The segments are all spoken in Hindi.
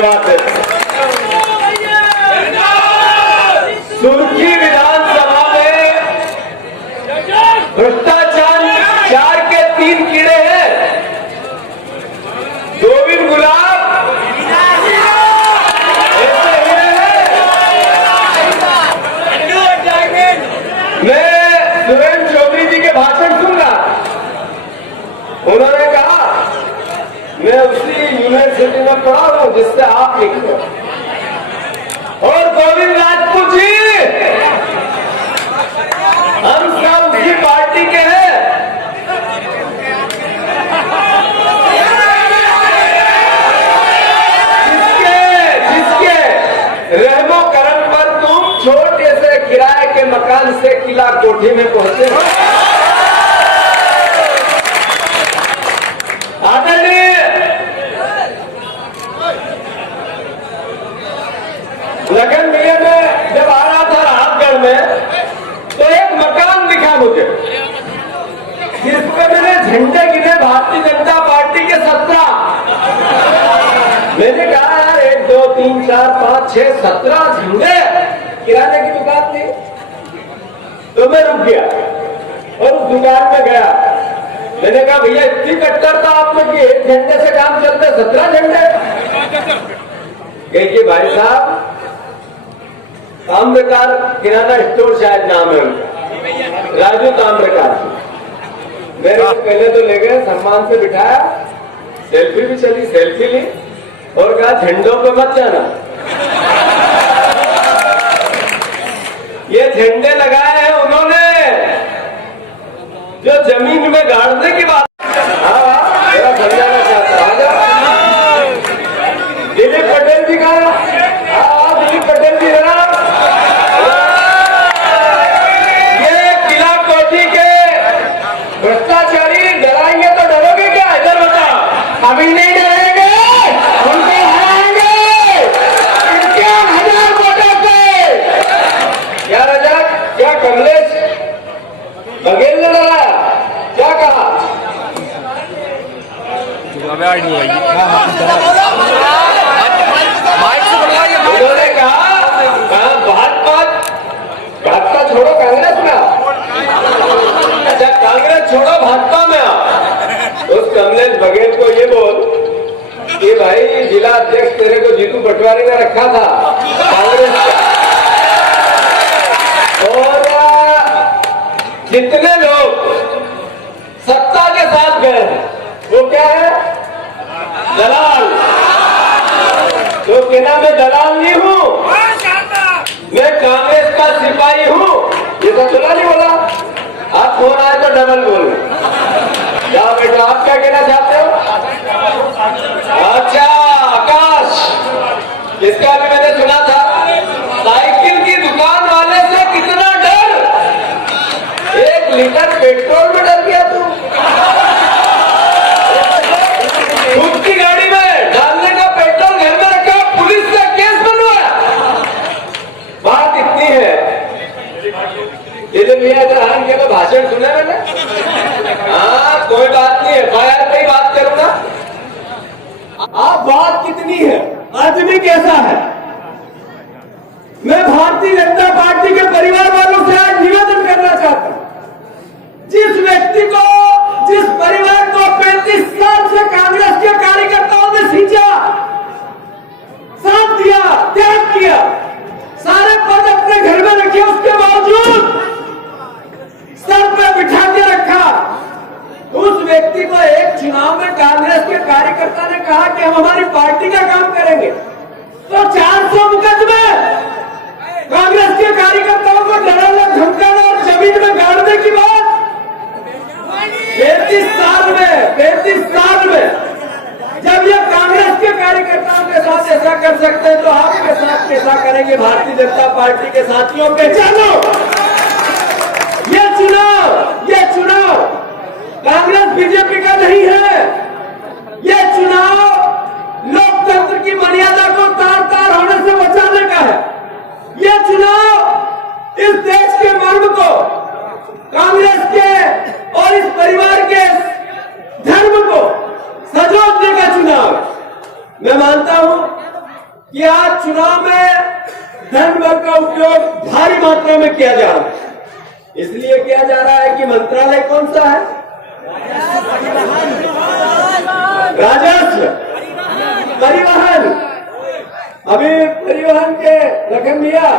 धन्यवाद देते हैं। सुर्खी विधानसभा में भ्रष्टाचार के 3 कीड़े हैं। गोविंद गुलाब मैं सुरेंद्र चौधरी जी के भाषण सुन रहा, उन्होंने कहा मैं उसी यूनिवर्सिटी में पढ़ा हूं जिससे आप लिखते हो। और गोविंद राजपूत जी हम सब उसी पार्टी के हैं। जिसके रहमो करम पर तुम छोटे से किराए के मकान से किला कोठी में पहुंचे हो। लगन मेले में जब आ रहा था राहतगढ़ में तो एक मकान दिखा मुझे जिसपे मैंने झंडे गिने भारतीय जनता पार्टी के 17। मैंने कहा यार 1 2 3 4 5 6 17 झंडे किराने की दुकान थी। तो मैं रुक गया और उस दुकान में गया। मैंने कहा भैया इतनी कट्टरता आप लोग की 1 झंडे से काम चलते 17 झंडे। कहिए भाई साहब ताम्रकार किराना स्टोर शायद नाम है उनका, राजू ताम्रकार। मेरे पहले तो ले गए, सम्मान से बिठाया, सेल्फी भी चली, सेल्फी ली और कहा झंडों पे मत जाना। ये झंडे लगाए हैं उन्होंने जो जमीन में गाड़ने की बात। हाँ मेरा समझाना चाहता है। दिलीप पटेल जी का, दिलीप पटेल जी है ना, भ्रष्टाचारी डराएंगे तो डरोगे क्या? इधर बताओ। अभी नहीं डरेंगे, उनको हराएंगे 1000 वोटों से। क्या रजक, क्या कमलेश बघेल ने डराया? क्या कहा? उन्होंने कहा भाजपा छोड़ो कांग्रेस में आओ। अच्छा कांग्रेस छोड़ो भाजपा में आओ। उस कमलेश बघेल को ये बोल कि भाई जिला अध्यक्ष तेरे को जीतू पटवारी ने रखा था कांग्रेस का। और जितने लोग सत्ता के साथ गए वो क्या है? दलाल। तो कहना मैं दलाल नहीं हूँ, मैं कांग्रेस का सिपाही हूँ, ये तो चला नहीं बोला। आप फोन आए तो डबल बोल। क्या बेटा आप क्या कहना चाहते हो? अच्छा आकाश, इसका भी मैंने सुना था साइकिल की दुकान वाले से कितना डर, 1 लीटर पेट्रोल में डर गया तू। खुद की गाड़ी में डालने का पेट्रोल घर में रखा, पुलिस से केस बनवाया। बात इतनी है। ये जो भैया हान के भाषण सुने मैंने। हाँ कोई बात नहीं है, FIR पे ही बात करूंगा। आप बात कितनी है, आदमी कैसा है? मैं भारतीय जनता पार्टी के परिवार वालों से आज निवेदन करना चाहता हूं, जिस व्यक्ति को, जिस परिवार को 35 साल से कांग्रेस के कार्यकर्ताओं ने सींचा, साथ दिया, त्याग किया, सारे पद अपने घर में रखे, उसके बावजूद सर पे बिठा के रखा, उस व्यक्ति को एक चुनाव में कांग्रेस के कार्यकर्ता ने कहा कि हम हमारी पार्टी का काम करेंगे, तो 400 मुकदमे कांग्रेस के कार्यकर्ताओं को डराना, धमकाना और जमीन में गाड़ने की बात 35 साल में जब ये कांग्रेस के कार्यकर्ताओं के साथ ऐसा कर सकते हैं तो आपके साथ कैसा करेंगे भारतीय जनता पार्टी के साथियों के? चलो ये चुनाव कांग्रेस बीजेपी का नहीं है, ये चुनाव लोकतंत्र की मर्यादा को तार-तार होने से बचाने का है। ये चुनाव इस देश के मर्म को, कांग्रेस के और इस परिवार के धर्म को सजोदने का चुनाव। मैं मानता हूं कि आज चुनाव में धन बल का उपयोग भारी मात्रा में किया जा रहा है। इसलिए किया जा रहा है कि मंत्रालय कौन सा है? राजस्व, परिवहन। अभी परिवहन के रकम लिया,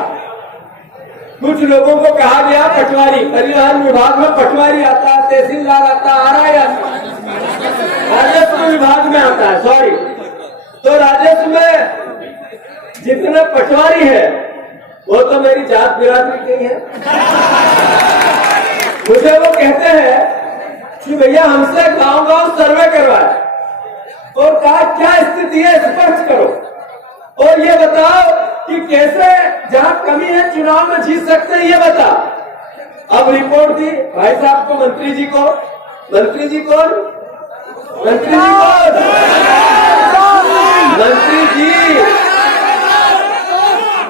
कुछ लोगों को कहा गया पटवारी, परिवहन विभाग में पटवारी आता है, तहसीलदार आता है, आरआई आता है, राजस्व विभाग में आता है, सॉरी। तो राजस्व में जितने पटवारी है वो तो मेरी जात बिरादरी के ही है। मुझे वो कहते हैं कि भैया हमसे गांव गांव सर्वे करवाए और कहा क्या स्थिति है स्पष्ट करो और ये बताओ कि कैसे जहां कमी है चुनाव में जीत सकते हैं ये बता। अब रिपोर्ट दी भाई साहब को, मंत्री जी को। मंत्री जी कौन? मंत्री जी कौन?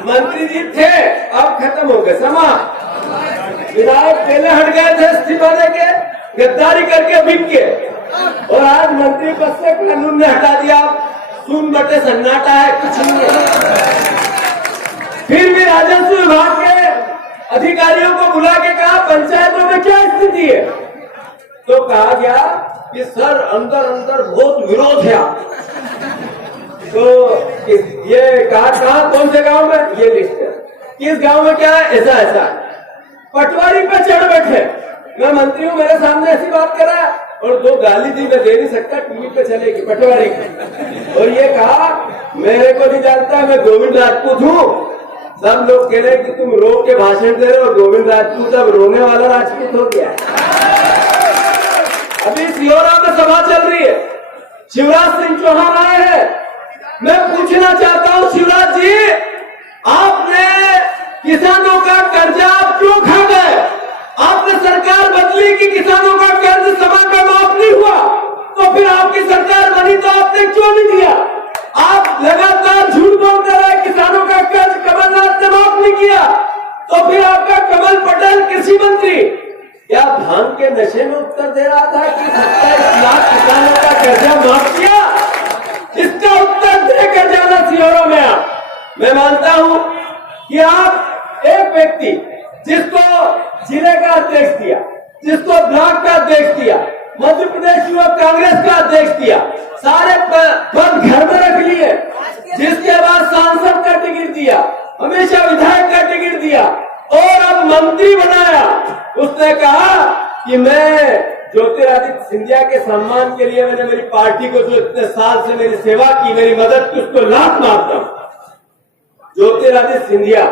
मंत्री जी थे, अब खत्म हो गए, समा। विधायक पहले हट गए थे इस्तीफा देके, गद्दारी करके बिक के, और आज मंत्री पद से कानून ने हटा दिया। सुन बटे सन्नाटा है, कुछ नहीं है। फिर भी राजस्व विभाग के अधिकारियों को बुला के कहा पंचायतों में क्या स्थिति है, तो कहा गया कि सर अंदर अंदर बहुत विरोध है। तो ये कहा कौन से गांव में, ये लिस्ट है, किस गांव में क्या है, ऐसा ऐसा है। पटवारी पे चढ़ बैठे, मैं मंत्री हूँ, मेरे सामने ऐसी बात करा और दो गाली दी, मैं दे नहीं सकता, टीवी पे चलेगी पटवारी की। और ये कहा मेरे को नहीं जानता, मैं गोविंद राजपूत हूँ। सब लोग कह रहे कि तुम रो के भाषण दे रहे हो, गोविंद राजपूत अब रोने वाला राजपूत हो गया। अभी सिहोरा में सभा चल रही है, शिवराज सिंह चौहान आए हैं। मैं पूछना चाहता हूँ शिवराज जी, आपने किसानों का कर्जा आप क्यों खा गए? आपने सरकार बदली कि किसानों का कर्ज समय पर माफ नहीं हुआ, तो फिर आपकी सरकार बनी तो आपने क्यों नहीं दिया? आप लगातार झूठ बोलते रहे, किसानों का कर्ज कमलनाथ ने माफ नहीं किया, तो फिर आपका कमल पटेल कृषि मंत्री क्या भांग के नशे में उत्तर दे रहा था कि 27 लाख किसानों का कर्जा माफ किया? इसका उत्तर देकर जाना सिहोरा में आप। मैं मानता हूं कि आप एक व्यक्ति जिसको जिले का अध्यक्ष दिया, जिसको ब्लॉक का अध्यक्ष दिया, मध्य प्रदेश युवक कांग्रेस का अध्यक्ष दिया, सारे पद घर में रख लिए, जिसके बाद सांसद का टिकट दिया, हमेशा विधायक का टिकट दिया और अब मंत्री बनाया। उसने कहा कि मैं ज्योतिरादित्य सिंधिया के सम्मान के लिए मैंने मेरी पार्टी को जो इतने साल से मेरी सेवा की, मेरी मदद की, उसको लात मारता हूं। ज्योतिरादित्य सिंधिया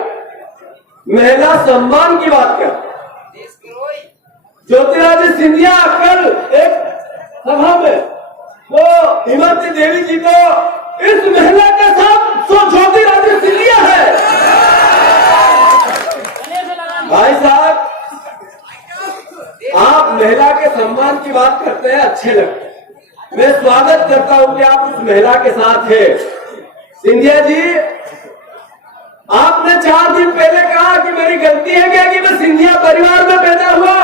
महिला सम्मान की बात कर। ज्योतिरादित्य सिंधिया कल एक सभा में वो हिमांशी देवी जी को इस महिला के साथ जो ज्योतिरादित्य सिंधिया है, भाई साहब आप महिला के सम्मान की बात करते हैं, अच्छे लगते हैं। मैं स्वागत करता हूं कि आप उस महिला के साथ हैं। सिंधिया जी, आपने 4 दिन पहले कहा कि मेरी गलती है क्या कि मैं सिंधिया परिवार में पैदा हुआ,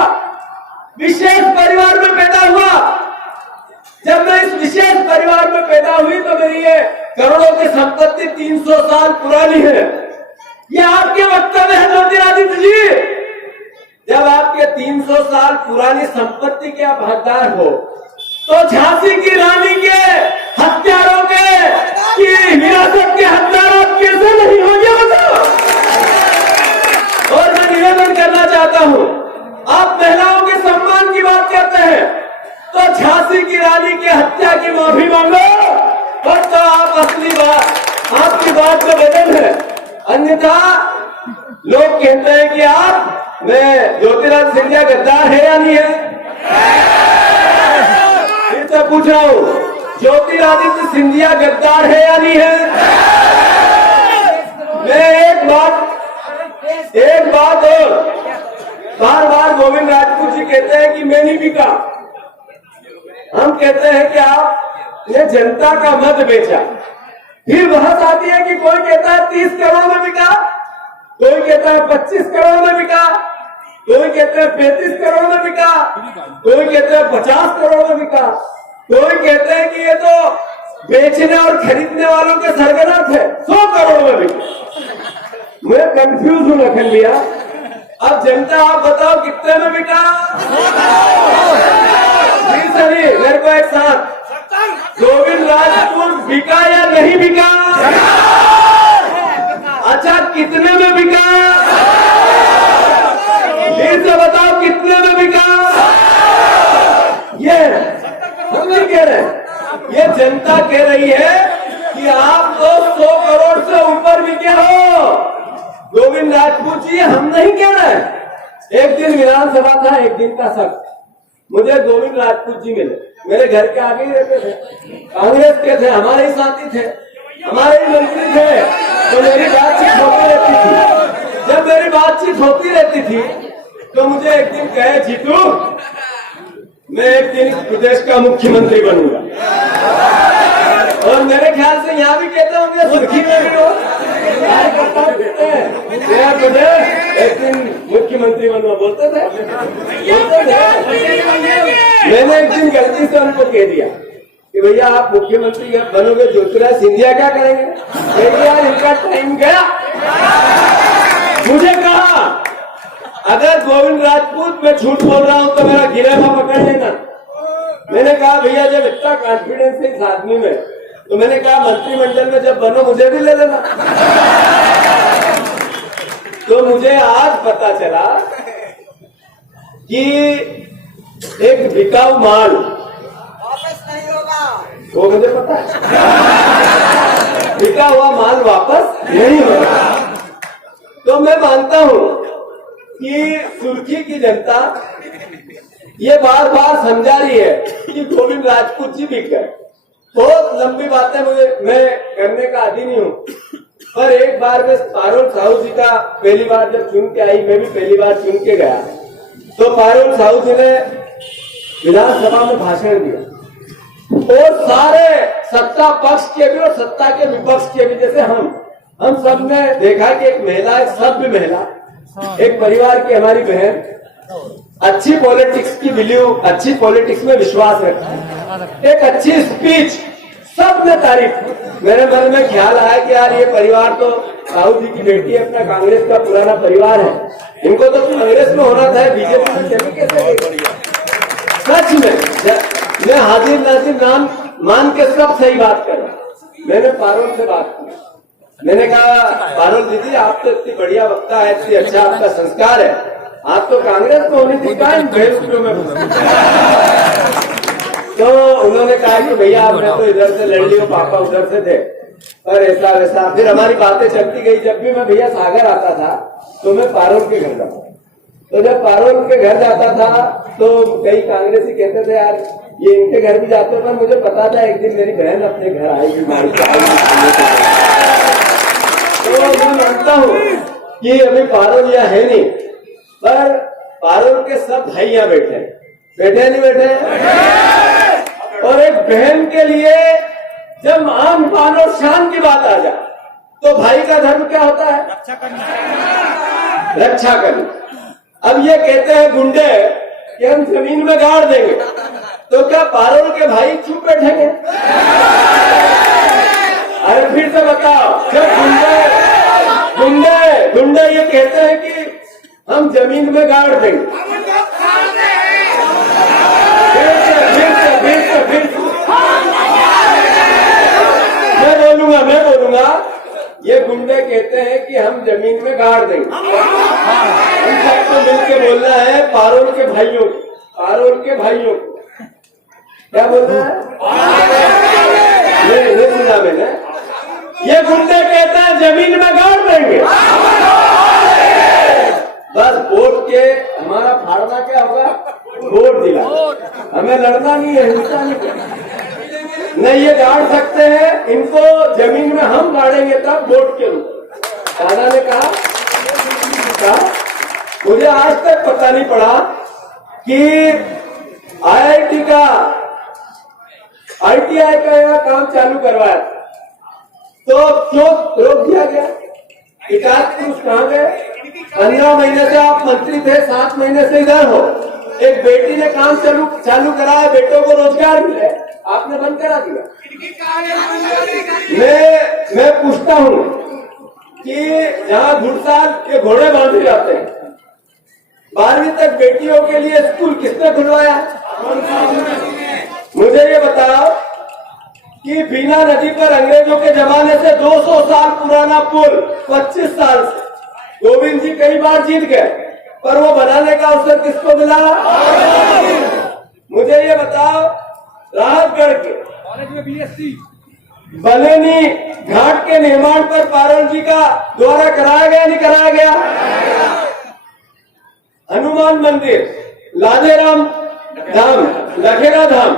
विशेष परिवार में पैदा हुआ। जब मैं इस विशेष परिवार में पैदा हुई तो मेरी ये करोड़ों की संपत्ति 300 साल पुरानी है। ये आपके वक्तव्य है ज्योतिरादित्य जी। जब आपके 300 साल पुरानी संपत्ति के आप हकदार हो, तो झांसी की रानी के हत्यारों के की विरासत के हकदार आप कैसे नहीं हो, ये बताओ। और मैं निवेदन करना चाहता हूं, आप महिलाओं के सम्मान की बात करते हैं तो झांसी की रानी की हत्या की माफी मांगो, और तो आप असली बात, आपकी बात में बदल है। अन्यथा लोग कहते हैं कि आप, मैं ज्योतिरादित्य सिंधिया गद्दार है या नहीं है? फिर से पूछ रहा हूं, ज्योतिरादित्य सिंधिया गद्दार है या नहीं है? मैं एक बात और, बार बार गोविंद राजपूत जी कहते हैं कि मैं नहीं बिका। हम कहते हैं कि आपने जनता का मत बेचा। फिर बहस आती है कि कोई कहता है 30 करोड़ में बिका, कोई कहता है 25 करोड़ में बिका, कोई कहते हैं 35 करोड़ में बिका, कोई कहते हैं 50 करोड़ में बिका, कोई कहते हैं कि ये तो बेचने और खरीदने वालों के सरगना थे, 100 करोड़ में बिके। मैं कंफ्यूज हूं लखन भैया, अब जनता आप बताओ कितने में बिका? जी सही, मेरे को एक साथ, गोविंद राजपूत बिका या नहीं बिका? अच्छा, कितने में बिका? फिर से बताओ कितने में बिका? ये हम नहीं कह रहे, ये जनता कह रही है कि आप तो 100 करोड़ से ऊपर बिके हो गोविंद राजपूत जी, हम नहीं कह रहे। एक दिन विधानसभा था, एक दिन का शक, मुझे गोविंद राजपूत जी मिले, मेरे घर के आगे ही रहते थे, कांग्रेस के थे, हमारे ही साथी थे, हमारे ही मंत्री थे, तो मेरी बातचीत होती रहती थी। जब मेरी बातचीत होती रहती थी तो मुझे एक दिन कहे, जीतू मैं एक दिन प्रदेश का मुख्यमंत्री बनूंगा, और मेरे ख्याल से यहाँ भी कहते होंगे सुर्खी में भी हो, मुझे एक दिन मुख्यमंत्री बनूंगा बोलते थे। मैंने एक दिन गलती से उनको कह दिया कि भैया आप मुख्यमंत्री बनोगे, ज्योतिराज सिंधिया क्या करेंगे? यार इनका टाइम गया। मुझे कहा अगर गोविंद राजपूत मैं झूठ बोल रहा हूं तो मेरा गिरेफा पकड़ लेना। मैंने कहा भैया जब इतना कॉन्फिडेंस है इस आदमी में, तो मैंने कहा मंत्रिमंडल में जब बनो मुझे भी ले लेना। तो मुझे आज पता चला कि एक बिकाऊ माल वापस नहीं होगा, वो मुझे पता है, बिका हुआ माल वापस नहीं होगा। तो मैं मानता हूं कि सुर्खी की जनता ये बार बार समझा रही है कि गोविंद राजपूत जी बिक गए। बहुत लंबी बातें मैं करने का आदी नहीं हूं, पर एक बार मैं पारुल साहू जी का पहली बार जब चुन के आई, मैं भी पहली बार चुन के गया, तो पारुल साहू जी ने विधानसभा में भाषण दिया और सारे सत्ता पक्ष के भी और सत्ता के विपक्ष के भी, जैसे हम सब ने देखा कि एक महिला, एक सभ्य महिला, एक परिवार की हमारी बहन, अच्छी पॉलिटिक्स की वैल्यू, अच्छी पॉलिटिक्स में विश्वास रखती है, एक अच्छी स्पीच, सब ने तारीफ। मेरे मन में ख्याल आया कि यार ये परिवार तो साहू जी की बेटी है, अपना कांग्रेस का पुराना परिवार है, इनको तो कांग्रेस में होना था, बीजेपी में चली कैसे? सच में मैं हाजिर नाजिर नाम मान के सब सही बात कर रहा हूं। मैंने पारुल से बात की, मैंने कहा पारुल दीदी आप तो इतनी बढ़िया वक्ता है, इतनी अच्छा आपका संस्कार है, आप तो कांग्रेस में होनी थी, क्या इन बेवकूफियों में? तो उन्होंने कहा कि भैया मैं तो इधर से लड़ लियो, पापा उधर से थे, और ऐसा वैसा। फिर हमारी बातें चलती गई। जब भी मैं भैया सागर आता था तो मैं पारुल के घर जाता, तो जब पारुल के घर जाता था तो कई कांग्रेसी कहते थे यार ये इनके घर भी जाते, पर मुझे पता था एक दिन मेरी बहन अपने घर आएगी। तो मैं मानता हूँ कि अभी पारुल यहाँ है नहीं, पर पारुल के सब भाई यहाँ बैठे नहीं बैठे? और एक बहन के लिए जब आन पान और शान की बात आ जाए तो भाई का धर्म क्या होता है? रक्षा करना। अब ये कहते हैं गुंडे कि हम जमीन में गाड़ देंगे, तो क्या पारुल के भाई चुप बैठेंगे? अरे फिर से बताओ, जब गुंडे ये कहते हैं कि हम जमीन में गाड़ देंगे, फिर मैं बोलूंगा ये गुंडे कहते हैं कि हम जमीन में गाड़ देंगे। इन सबको मिलकर बोलना है पारुल के भाइयों को क्या बोलना है? ये सुना मैंने, ये गुंडे कहते हैं जमीन में गाड़ देंगे। बस वोट के हमारा फाड़ना क्या होगा? वोट दिला, हमें लड़ना नहीं है, हिंसा नहीं, ये गाड़ सकते हैं इनको जमीन में, हम गाड़ेंगे तब वोट के रूप। दादा ने कहा मुझे आज तक पता नहीं पड़ा कि IIT का ITI का यह काम चालू करवाया तो क्यों रोक दिया गया? विकास पुरुष कहाँ गए? 15 महीने से आप मंत्री थे, 7 महीने से इधर हो, एक बेटी ने काम चालू कराया, बेटों को रोजगार मिले, आपने बंद करा दिया। मैं पूछता हूँ कि जहाँ घुड़साल के घोड़े बांधे जाते हैं, 12वीं तक बेटियों के लिए स्कूल किसने खुलवाया? मुझे ये बताओ कि बीना नदी पर अंग्रेजों के जमाने से 200 साल पुराना पुल 25 साल से गोविंद जी कई बार जीत गए, पर वो बनाने का अवसर किसको मिला? मुझे ये बताओ, राहतगढ़ के बलेनी घाट के निर्माण पर पारण जी का द्वारा कराया गया नहीं कराया गया? हनुमान मंदिर, लादेराम धाम, लखेरा धाम,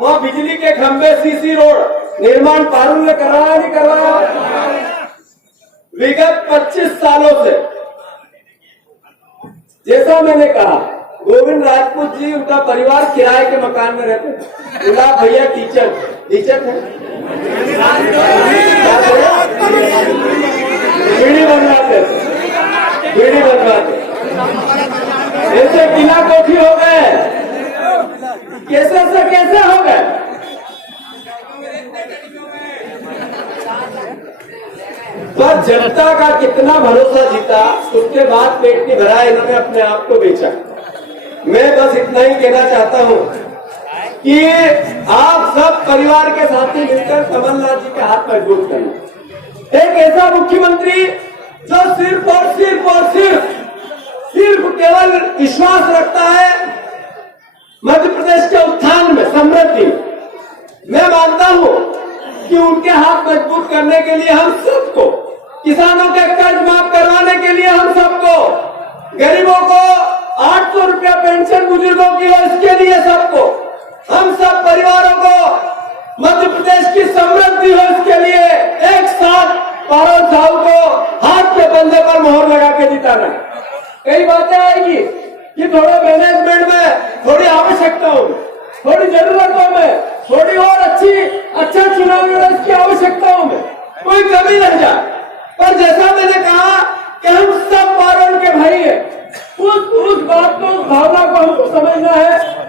वहाँ बिजली के खंभे, सीसी रोड निर्माण पारुल ने करवाया नहीं करवाया? विगत 25 सालों से, जैसा मैंने कहा, गोविंद राजपूत जी, उनका परिवार किराए के मकान में रहते थे। गुलाब भैया टीचर है, बीड़ी बनवाते, ऐसे बिना कोठी हो गए, कैसे से कैसे हो गए? पर जनता का कितना भरोसा जीता, उसके बाद पेट की भरा इन्होंने अपने आप को बेचा। मैं बस इतना ही कहना चाहता हूँ कि आप सब परिवार के साथी मिलकर कमलनाथ जी के हाथ मजबूत करना। एक ऐसा मुख्यमंत्री जो सिर्फ केवल विश्वास रखता है मध्य प्रदेश के उत्थान में, समृद्धि। मैं मानता हूँ कि उनके हाथ मजबूत करने के लिए हम सबको, किसानों के कर्ज माफ करवाने के लिए हम सबको, गरीबों को 800 रुपया पेंशन बुजुर्गों की हो, इसके लिए सबको, हम सब परिवारों को मध्य प्रदेश की समृद्धि हो, इसके लिए एक साथ पारोल साहब को हाथ के बंदे पर मोहर लगा के जिताना। कई बातें आएगी कि थोड़े मैनेजमेंट में थोड़ी आवश्यकताओं में, थोड़ी जरूरतों में, थोड़ी और अच्छा चुनाव की आवश्यकताओं में कोई कमी रह जाए, पर जैसा मैंने कहा कि हम सब पारोल के भाई हैं, उस बात को, उस भावना को हमको समझना है